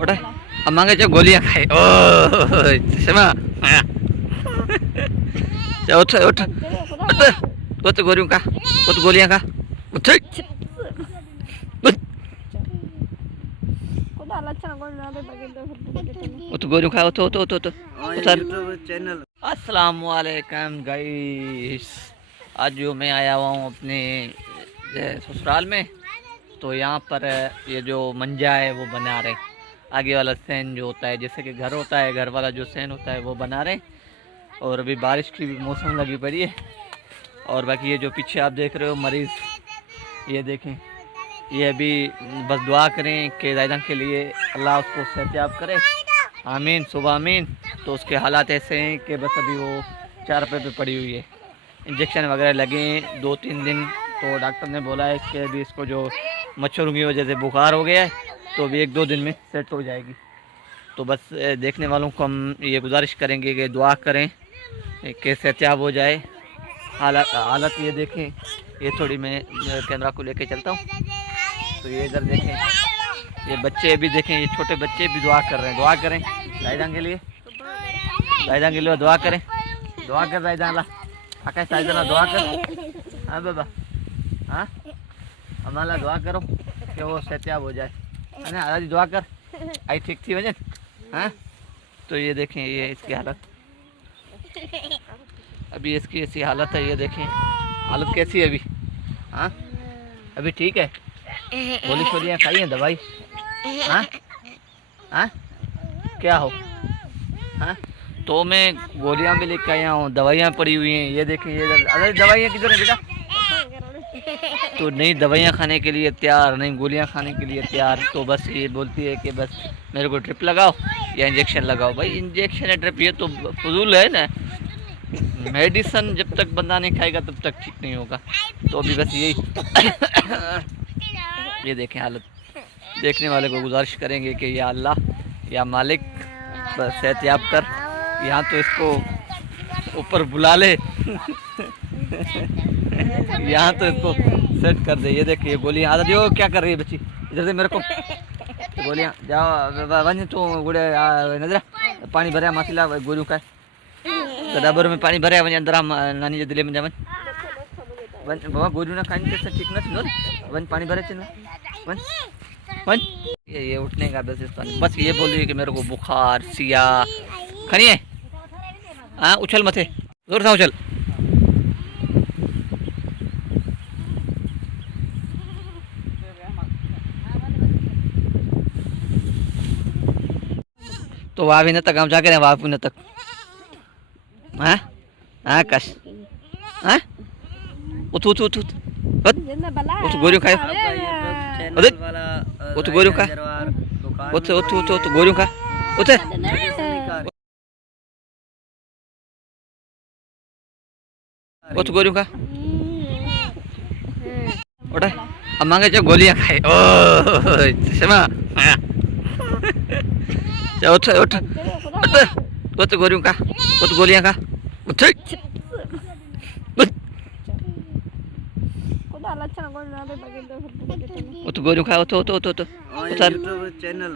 उठ अब मांगे जो गोलियां खाए ओ शमा चल उठ उठ वो तो गोलियों का वो तो गोलियां का उठ वो तो गोलियों का उठ उठ उठ उठ चैनल। अस्सलाम वालेकुम गाइस। आज जो मैं आया हुआ हूँ अपने ससुराल में, तो यहाँ पर ये जो मंजा है वो बना रहे, आगे वाला सैन जो होता है, जैसे कि घर होता है, घर वाला जो सैन होता है वो बना रहे। और अभी बारिश की भी मौसम लगी पड़ी है। और बाकी ये जो पीछे आप देख रहे हो मरीज़, ये देखें, ये अभी बस दुआ करें कि ज़ायदा के लिए अल्लाह उसको सेहतयाब करे, आमीन सुबह आमीन। तो उसके हालात ऐसे हैं कि बस अभी वो चारपाई पे पड़ी हुई है, इंजेक्शन वगैरह लगे 2-3 दिन। तो डॉक्टर ने बोला है कि अभी इसको जो मच्छरों की वजह से बुखार हो गया है, तो अभी 1-2 दिन में सेट हो जाएगी। तो बस देखने वालों को हम ये गुजारिश करेंगे कि दुआ करें कि सेहतयाब हो जाए। हालत ये देखें, ये थोड़ी मैं कैमरा को लेके चलता हूँ, तो ये इधर देखें, ये बच्चे भी देखें, ये छोटे बच्चे भी दुआ कर रहे हैं। दुआ करें जायदान के लिए, जायदान के लिए दुआ करें, दुआ कर जायदान ला आकाश जायदान दुआ कर। हाँ बाबा, हाँ हमारा दुआ करो कि वो सेहतयाब हो जाए, है ना। आदि दुआ कर आई ठीक थी वजह। हाँ तो ये देखें, ये इसकी हालत, अभी इसकी ऐसी हालत है, ये देखें हालत कैसी है अभी। हाँ अभी ठीक है, गोली छोलियाँ खाई हैं, दवाई। हाँ हाँ क्या हो। हाँ तो मैं गोलियाँ भी लेकर आया हूँ, दवाइयाँ पड़ी हुई हैं, ये देखें। ये अरे दवाइयाँ किधर है बेटा। तो नहीं दवाइयाँ खाने के लिए तैयार, नहीं गोलियाँ खाने के लिए तैयार। तो बस ये बोलती है कि बस मेरे को ड्रिप लगाओ या इंजेक्शन लगाओ। भाई इंजेक्शन या ड्रिप ये तो फजूल है ना, मेडिसन जब तक बंदा नहीं खाएगा तब तक ठीक नहीं होगा। तो अभी बस यही ये देखें हालत। देखने वाले को गुजारिश करेंगे कि या अल्लाह या मालिक बस सेहतयाब कर, यहाँ तो इसको ऊपर बुला ले यहाँ तो इसको सेट कर दे। ये देखिए गोलियाँ आदत हो क्या कर रही है बच्ची, इधर से मेरे को गोलियाँ जाओ वन तो गुड़े नजरा पानी भरे मासीला गोलियों का डबर में पानी भरे वहीं अंदर नानी जो दिले में जावन वन बाबा गोलियों ना खाने से ठीक ना थी वन पानी भरे थे वन वन ये उठने का बस ये बोल रही है कि मेरे को बुखार सिया खनी है। हाँ उछल मथे जोर से उछल। तो वहाँ भी न तक हम जाके रहे वहाँ भी न तक। हाँ हाँ कश हाँ उठ उठ उठ उठ उठ गोरियों खाए उठ गोरियों खा उठ उठ उठ उठ गोरियों खा उठ उठ गोरियों खा उठ अब मांगे जो गोलियां खाए ओ शमा उठ उठ उठ गोरियों का उठ गोलियां खा उठ उठ गोरियों खा उठ उठ उठ उठ चैनल।